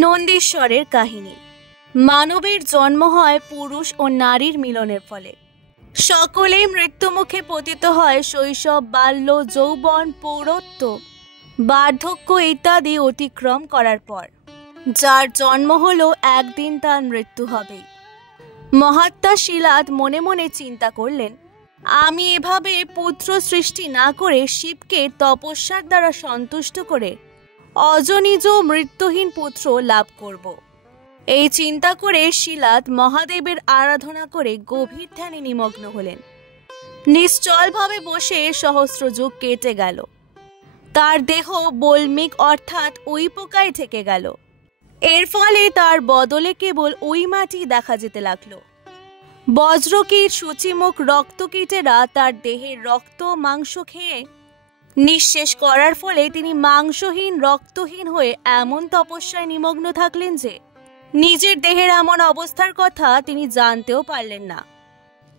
নন্দীশ্বরের কাহিনী। মানবের জন্ম হয় পুরুষ ও নারীর মিলনের ফলে। সকলেই মৃত্যুমুখে পতিত হয় শৈশব, বাল্য, যৌবন, পৌরত্ব, বার্ধক্য ইত্যাদি অতিক্রম করার পর। যার জন্ম হলো একদিন তার মৃত্যু হবেই। মহাত্মা শিলাদ মনে মনে চিন্তা করলেন, আমি এভাবে পুত্র সৃষ্টি না করে শিবকে তপস্যার দ্বারা সন্তুষ্ট করে অজনিজ মৃত্যুহীন পুত্র লাভ করব। এই চিন্তা করে শিলাদ মহাদেবের আরাধনা করে গভীর ধ্যানে নিমগ্ন হলেন। নিশ্চলভাবে বসে সহস্র যুগ কেটে গেল। তার দেহ বল্মিক অর্থাৎ ওই পোকায় ঢেকে গেল। এর ফলে তার বদলে কেবল ওই মাটি দেখা যেতে লাগলো। বজ্রকীট, সূচিমুখ রক্তকীটেরা তার দেহের রক্ত মাংস খেয়ে নিঃশেষ করার ফলে তিনি মাংসহীন রক্তহীন হয়ে এমন তপস্যায় নিমগ্ন থাকলেন যে নিজের দেহের এমন অবস্থার কথা তিনি জানতেও পারলেন না।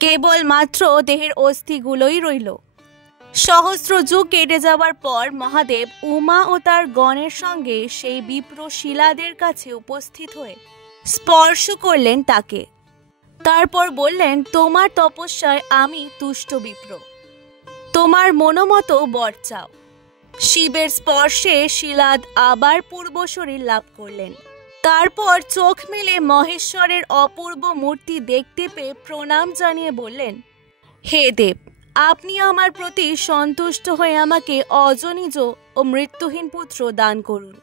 কেবল মাত্র দেহের অস্থিগুলোই রইল। সহস্র যুগ কেটে যাওয়ার পর মহাদেব উমা ও তার গণের সঙ্গে সেই বিপ্র শিলাদের কাছে উপস্থিত হয়ে স্পর্শ করলেন তাকে। তারপর বললেন, তোমার তপস্যায় আমি তুষ্ট বিপ্র, তোমার মনোমতো বর চাও। শিবের স্পর্শে শিলাদ আবার পূর্ব শরীর লাভ করলেন। তারপর চোখ মেলে মহেশ্বরের অপূর্ব মূর্তি দেখতে পেয়ে প্রণাম জানিয়ে বললেন, হে দেব, আপনি আমার প্রতি সন্তুষ্ট হয়ে আমাকে অজনিজ ও মৃত্যুহীন পুত্র দান করুন।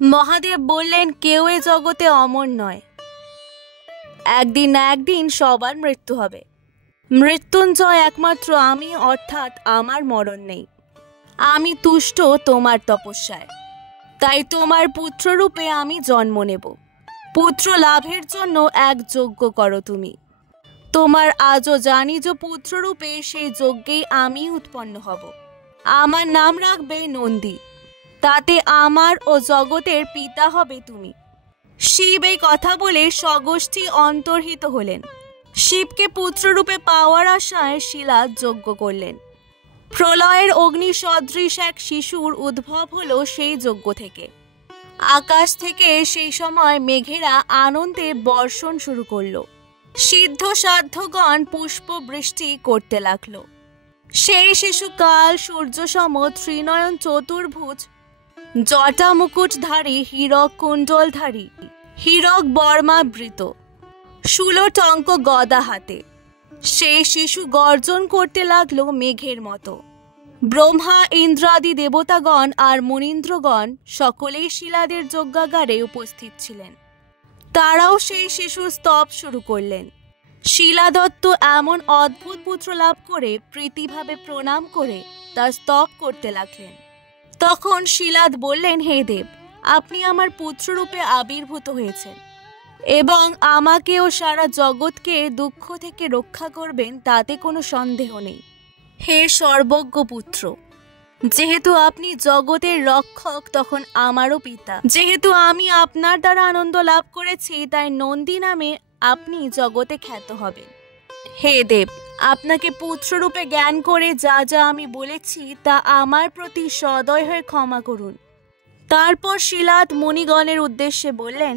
মহাদেব বললেন, কেউ এ জগতে অমর নয়, একদিন না একদিন সবার মৃত্যু হবে। মৃত্যুঞ্জয় একমাত্র আমি, অর্থাৎ আমার মরণ নেই। আমি তুষ্ট তোমার তপস্যায়, তাই তোমার পুত্ররূপে আমি জন্ম নেব। পুত্র লাভের জন্য এক যজ্ঞ করো তুমি। তোমার আজও জানি যে পুত্ররূপে সেই যজ্ঞেই আমি উৎপন্ন হব। আমার নাম রাখবে নন্দী, তাতে আমার ও জগতের পিতা হবে তুমি। শিব এই কথা বলে স্বগোষ্ঠী অন্তর্হিত হলেন। শিবকে পুত্ররূপে পাওয়ার আশায় শিলাদ যজ্ঞ করলেন। প্রলয়ের অগ্নি সদৃশ এক শিশুর উদ্ভব হলো সেই যজ্ঞ থেকে। আকাশ থেকে সেই সময় মেঘেরা আনন্দে বর্ষণ শুরু করলো। সিদ্ধ সাধ্যগণ পুষ্প বৃষ্টি করতে লাগলো। সেই শিশু কাল সূর্যসম, ত্রিনয়ন, চতুর্ভুজ, জটা মুকুটধারী, হীরক কুণ্ডলধারী, হীরক বর্মাবৃত, শূলটঙ্ক গদা হাতে। সেই শিশু গর্জন করতে লাগলো মেঘের মতো। ব্রহ্মা, ইন্দ্রাদি দেবতাগণ আর মুনীন্দ্রগণ সকলেই শিলাদের যজ্ঞাগারে উপস্থিত ছিলেন। তারাও সেই শিশুর স্তব শুরু করলেন। শিলাদত্ত এমন অদ্ভুত পুত্র লাভ করে প্রীতিভাবে প্রণাম করে তার স্তব করতে লাগলেন। তখন শিলাদ বললেন, হে দেব, আপনি আমার পুত্ররূপে আবির্ভূত হয়েছেন এবং আমাকে ও সারা জগৎকে দুঃখ থেকে রক্ষা করবেন, তাতে কোনো সন্দেহ নেই। হে সর্বজ্ঞ পুত্র, যেহেতু আপনি জগতের রক্ষক, তখন আমারও পিতা। যেহেতু আমি আপনার দ্বারা আনন্দ লাভ করেছি, তাই নন্দী নামে আপনি জগতে খ্যাত হবেন। হে দেব, আপনাকে পুত্ররূপে জ্ঞান করে যা যা আমি বলেছি তা আমার প্রতি সদয় হয়ে ক্ষমা করুন। তারপর শিলাদ মুনিগণের উদ্দেশ্যে বললেন,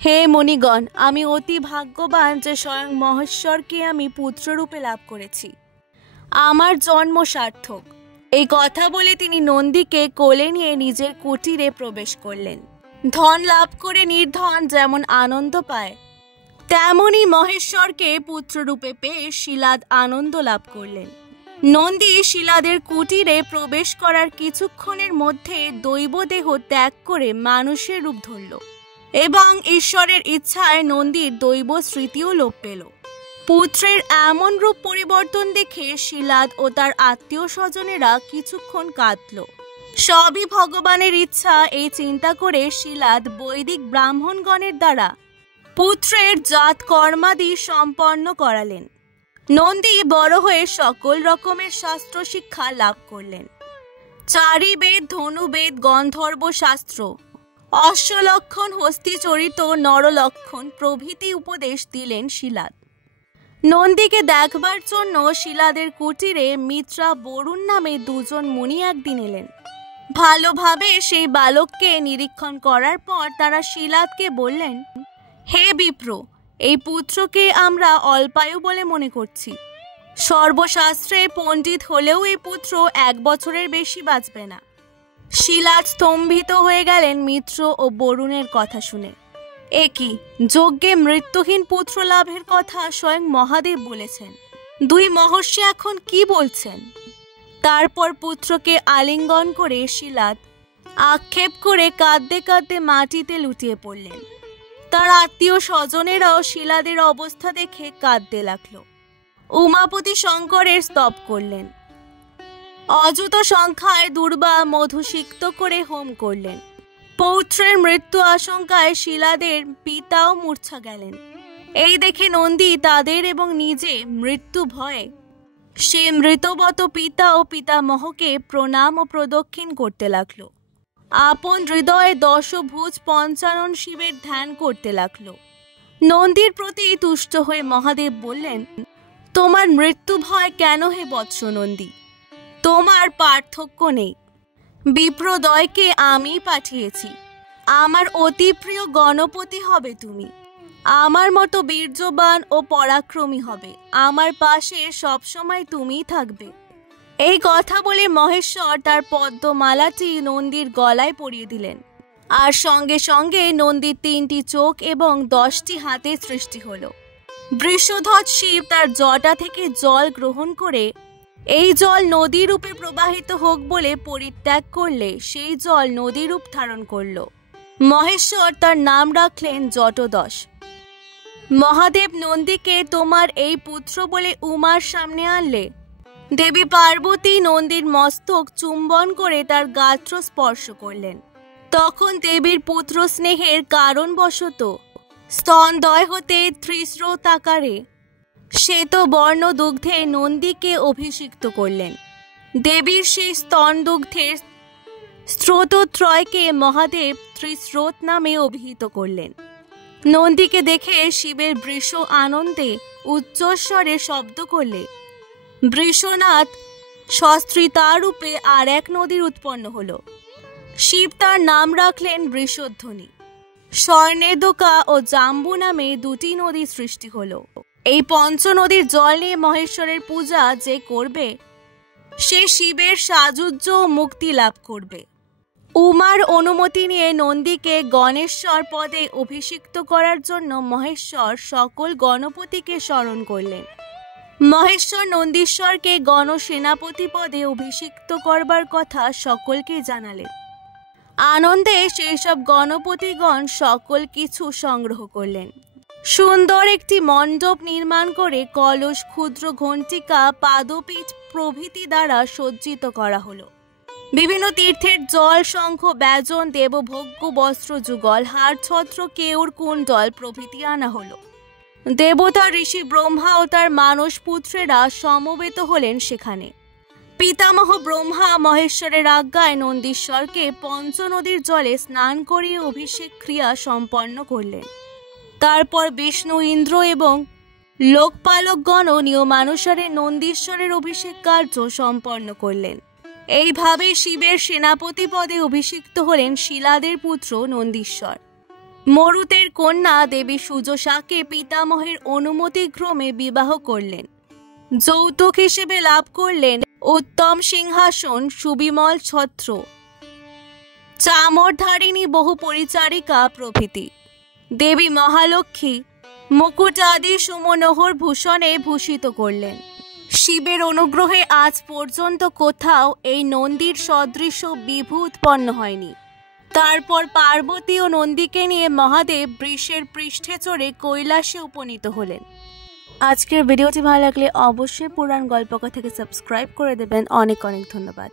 হে মুনিগণ, আমি অতি ভাগ্যবান যে স্বয়ং মহেশ্বরকে আমি পুত্ররূপে লাভ করেছি। আমার জন্ম সার্থক। এই কথা বলে তিনি নন্দীকে কোলে নিয়ে নিজের কুটিরে প্রবেশ করলেন। ধন লাভ করে নির্ধন যেমন আনন্দ পায়, তেমনি মহেশ্বরকে পুত্ররূপে পেয়ে শিলাদ আনন্দ লাভ করলেন। নন্দী শিলাদের কুটিরে প্রবেশ করার কিছুক্ষণের মধ্যে দৈবদেহ ত্যাগ করে মানুষের রূপ ধরল এবং ঈশ্বরের ইচ্ছায় নন্দীর দৈব স্মৃতিও লোপ পেল। পুত্রের এমন রূপ পরিবর্তন দেখে শিলাদ ও তার আত্মীয় স্বজনেরা কিছুক্ষণ কাঁদল। সবই ভগবানের ইচ্ছা, এই চিন্তা করে শিলাদ বৈদিক ব্রাহ্মণগণের দ্বারা পুত্রের জাত কর্মাদি সম্পন্ন করালেন। নন্দী বড় হয়ে সকল রকমের শাস্ত্র শিক্ষা লাভ করলেন। চারিবেদ, ধনুবেদ, গন্ধর্ব শাস্ত্র, অশ্বলক্ষণ, হস্তিচরিত, নরলক্ষণ প্রভৃতি উপদেশ দিলেন শিলাদ। নন্দীকে দেখবার জন্য শিলাদের কুটিরে মিত্রা, বরুণ নামে দুজন মুনি একদিন এলেন। ভালোভাবে সেই বালককে নিরীক্ষণ করার পর তারা শিলাদকে বললেন, হে বিপ্র, এই পুত্রকে আমরা অল্পায়ু বলে মনে করছি। সর্বশাস্ত্রে পণ্ডিত হলেও এই পুত্র 1 বছরের বেশি বাঁচবে না। শিলাদ স্তম্ভিত হয়ে গেলেন মিত্র ও বরুণের কথা শুনে। এ কি, যজ্ঞে মৃত্যুহীন পুত্র লাভের কথা স্বয়ং মহাদেব বলেছেন, 2 মহর্ষি এখন কি বলছেন? তারপর পুত্রকে আলিঙ্গন করে শিলাদ আক্ষেপ করে কাঁদতে কাঁদতে মাটিতে লুটিয়ে পড়লেন। তার আত্মীয় স্বজনেরাও শিলাদের অবস্থা দেখে কাঁদতে লাগলো। উমাপতি শঙ্করের স্তব করলেন। অযুত সংখ্যায় দুর্বা মধু সিক্ত করে হোম করলেন। পৌত্রের মৃত্যু আশঙ্কায় শিলাদের পিতাও মূর্ছা গেলেন। এই দেখে নন্দী তাদের এবং নিজে মৃত্যু ভয়ে সে মৃতবত পিতা ও পিতামহকে প্রণাম ও প্রদক্ষিণ করতে লাগলো। আপন হৃদয়ে দশভুজ পঞ্চানন শিবের ধ্যান করতে লাগলো। নন্দীর প্রতি তুষ্ট হয়ে মহাদেব বললেন, তোমার মৃত্যু ভয় কেন হে বৎস নন্দী? তোমার পার্থক্য নেই। বিপ্রদয়কে আমি পাঠিয়েছি। আমার অতি প্রিয় গণপতি হবে তুমি। আমার মতো বীর্যবান ও পরাক্রমী হবে। আমার পাশে সবসময় তুমিই থাকবে। এই কথা বলে মহেশ্বর তার পদ্মমালাটি নন্দীর গলায় পরিয়ে দিলেন। আর সঙ্গে সঙ্গে নন্দীর 3টি চোখ এবং 10টি হাতের সৃষ্টি হলো। বৃষধ্বজ শিব তার জটা থেকে জল গ্রহণ করে এই জল নদী রূপে প্রবাহিত হোক বলে পরিত্যাগ করলে সেই জল নদী রূপ ধারণ করল। মহেশ্বর তার নাম রাখলেন জটদশ। মহাদেব নন্দীকে তোমার এই পুত্র বলে উমার সামনে আনলে। দেবী পার্বতী নন্দীর মস্তক চুম্বন করে তার গাত্র স্পর্শ করলেন। তখন দেবীর পুত্র স্নেহের কারণবশত স্তনদয় হতে ত্রিস্রোত আকারে শ্বেত বর্ণ দুগ্ধে নন্দীকে অভিষিক্ত করলেন। দেবীর সেই স্তন দুগ্ধের স্রোতত্রয়কে মহাদেব ত্রিস্রোত নামে অভিহিত করলেন। নন্দীকে দেখে শিবের বৃষ আনন্দে উচ্চস্বরে শব্দ করলে বৃষনাথ সস্ত্রিতারূপে আর এক নদীর উৎপন্ন হল। শিব তার নাম রাখলেন বৃষধ্বনি। স্বর্ণেদকা ও জাম্বু নামে 2টি নদী সৃষ্টি হল। এই 5 নদীর জল নিয়ে মহেশ্বরের পূজা যে করবে সে শিবের সাযুজ্য ও মুক্তি লাভ করবে। উমার অনুমতি নিয়ে নন্দীকে গণেশ্বর পদে অভিষিক্ত করার জন্য মহেশ্বর সকল গণপতিকে স্মরণ করলেন। মহেশ্বর নন্দীশ্বরকে গণসেনাপতি পদে অভিষিক্ত করবার কথা সকলকে জানালেন। আনন্দে সেই সব গণপতিগণ সকল কিছু সংগ্রহ করলেন। সুন্দর একটি মণ্ডপ নির্মাণ করে কলস, ক্ষুদ্র ঘণ্টিকা, পাদপীঠ প্রভৃতি দ্বারা সজ্জিত করা হলো। বিভিন্ন তীর্থের জল, শঙ্খ, ব্যজন, দেবভোগ্য বস্ত্র যুগল, হার, ছত্র, কেউর, কুণ্ডল প্রভৃতি আনা হলো। দেবতা ঋষি ব্রহ্মা ও তার মানস পুত্রেরা সমবেত হলেন সেখানে। পিতামহ ব্রহ্মা মহেশ্বরের আজ্ঞায় নন্দীশ্বরকে 5 নদীর জলে স্নান করিয়ে অভিষেক ক্রিয়া সম্পন্ন করলেন। তারপর বিষ্ণু, ইন্দ্র এবং লোকপালকগণ নিয়মানুসারে নন্দীশ্বরের অভিষেক কার্য সম্পন্ন করলেন। এইভাবে শিবের সেনাপতি পদে অভিষিক্ত হলেন শিলাদের পুত্র নন্দীশ্বর। মরুতের কন্যা দেবী সুজসাকে পিতামহের অনুমতিক্রমে বিবাহ করলেন। যৌতুক হিসেবে লাভ করলেন উত্তম সিংহাসন, সুবিমল ছত্র, চামরধারিণী বহু পরিচারিকা প্রভৃতি। দেবী মহালক্ষ্মী মুকুট আদি সুমনোহর ভূষণে ভূষিত করলেন। শিবের অনুগ্রহে আজ পর্যন্ত কোথাও এই নন্দীর সদৃশ বিভু উৎপন্ন হয়নি। তারপর পার্বতী ও নন্দীকে নিয়ে মহাদেব বৃষের পৃষ্ঠে চড়ে কৈলাসে উপনীত হলেন। আজকের ভিডিওটি ভালো লাগলে অবশ্যই পুরাণ গল্পকথাকে সাবস্ক্রাইব করে দেবেন। অনেক অনেক ধন্যবাদ।